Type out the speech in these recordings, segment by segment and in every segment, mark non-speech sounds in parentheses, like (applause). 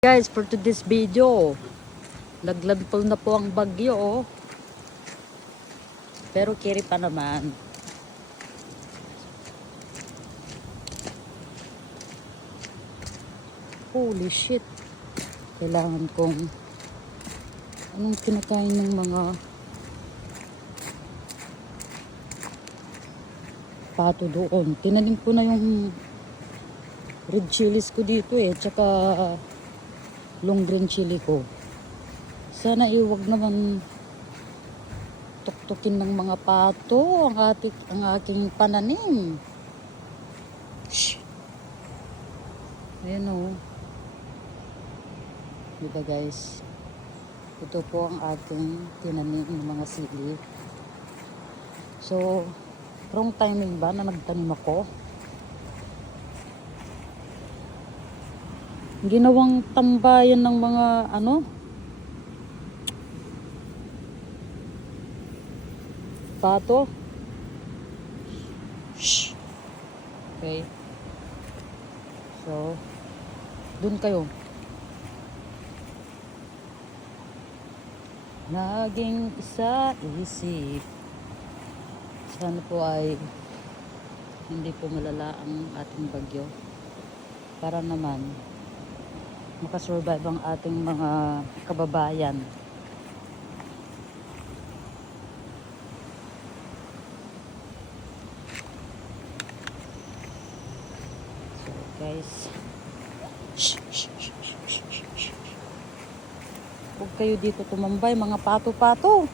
Guys, for today's video, naglandfall na po ang bagyo. oh. Pero kiri pa naman. Holy shit. Kailangan kong anong kinakain ng mga pato doon. Tinanim ko na yung red chilies ko dito eh. Tsaka long green chili ko. Sana iwag naman tuktukin ng mga pato ang, atik, ang aking pananim. Shh. Ayan o. Diba guys? Ito po ang ating tinanim ng mga sili. So, wrong timing ba na nagtanim ako? Ginawang tambayan ng mga ano? Pato Shh. okay. So dun kayo. Naging isa isip. Sana po ay hindi po malala ang ating bagyo. Para naman makasurvive ang ating mga kababayan. So guys. Huwag kayo dito tumambay, mga pato-pato.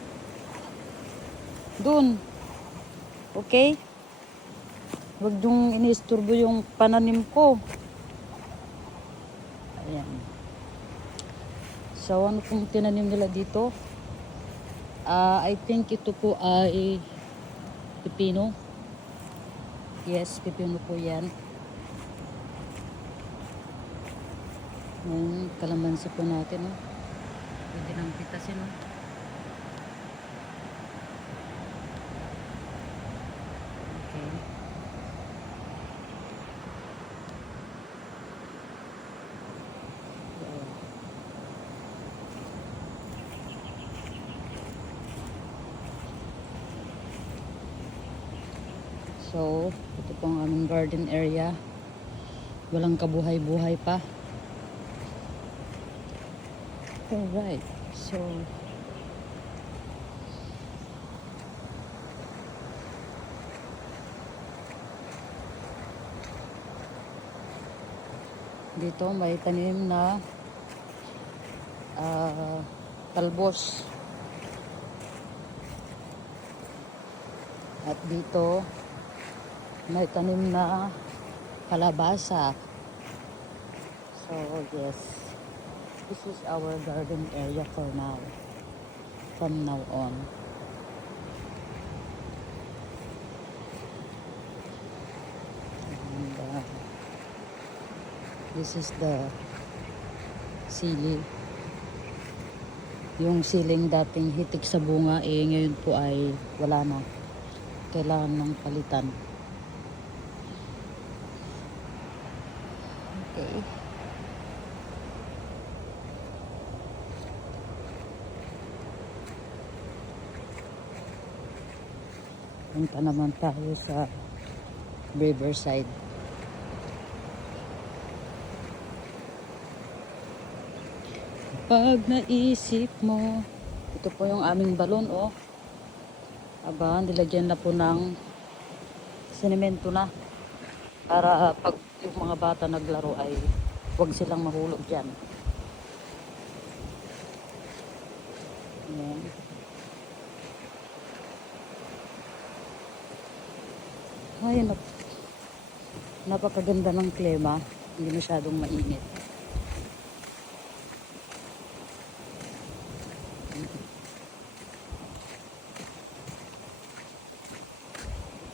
Doon. Okay? Huwag yung inisturbo yung pananim ko. Ayan. So, ano pong tinanim nila dito? Ah, I think ito po ay pipino. Yes, pipino po yan. Yung kalamansi po natin, no? Pwede nang pitasin, no? Okay. Ayan. So, ito po ang aming garden area. Walang kabuhay-buhay pa. Alright. So, dito may tanim na ah, talbos. At dito may tanim na kalabasa. So, yes. This is our garden area for now. From now on. And, uh, this is the sili. Yung siling dating hitik sa bunga, eh ngayon po ay wala na. Kailangan ng palitan. Okay. Punta naman tayo sa Riverside. Pag naisip mo, ito po yung aming balon, oh. Aba, nilagyan na po ng sinemento na. Para pag yung mga bata naglaro ay huwag silang mahulog dyan. Ayan. Ay, nap napakaganda ng klima. Hindi masyadong mainit.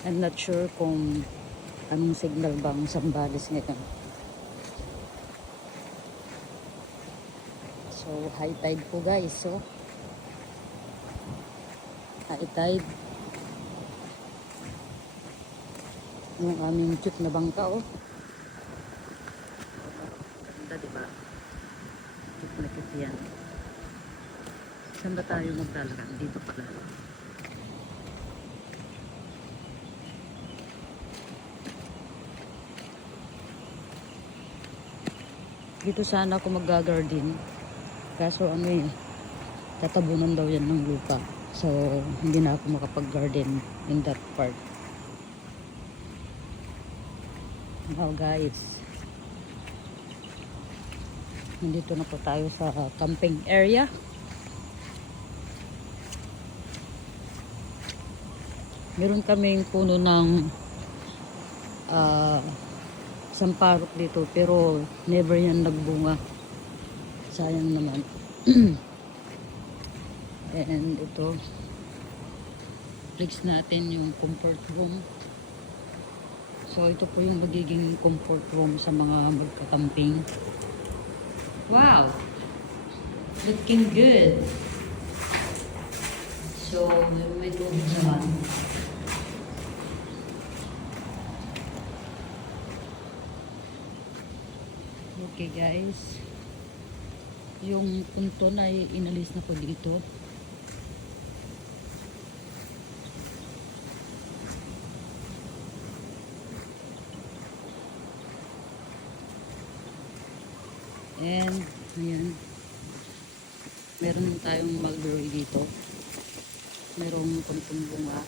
I'm not sure kung anong signal ba ang Sambales ngayon. So, high tide po guys. So, high tide. Yung aming cute na bangka, oh. Ganda, di ba? malapit yan. Saan ba tayo maglalakad? Dito pala. Dito sana ako mag-garden. Kaso ano eh, tatabunan daw yan ng lupa. So, hindi na ako makapag-garden in that part. Now guys, nandito na po tayo sa camping area. Meron kaming puno ng ah, samparok dito pero never yan nagbunga. Sayang naman. (clears throat) And ito, flex natin yung comfort room. So ito po yung magiging comfort room sa mga magkakamping. Wow! Looking good. So, may tubig naman. Okay guys. Yung punton ay inalis na po dito. And, ayan. Meron tayong mulberry dito. Merong puntong bunga.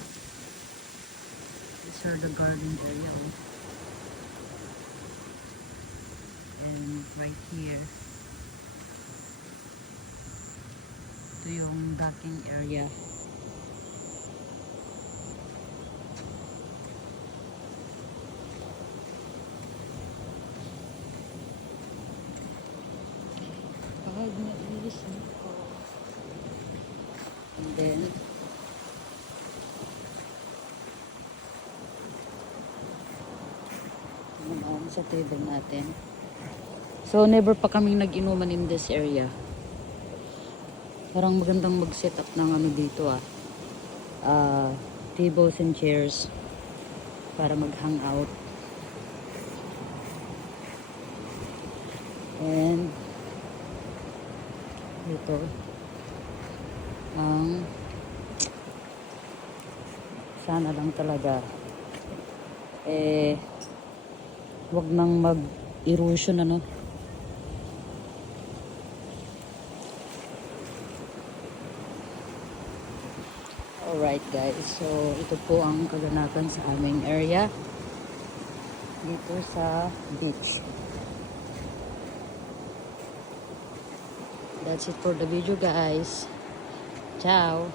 These are the garden area. Oh. And right here, ito yung docking area. Pag naiisip ko. And then, naman sa table natin. So, never pa kaming nag-inuman in this area. Parang magandang mag-set up ng ano dito ah. Ah, tables and chairs para mag-hang out. And dito ang sana lang talaga eh wag nang mag-erosion ano Alright guys, so ito po ang kaganapan sa aming area dito sa beach. That's it for the video guys. Ciao!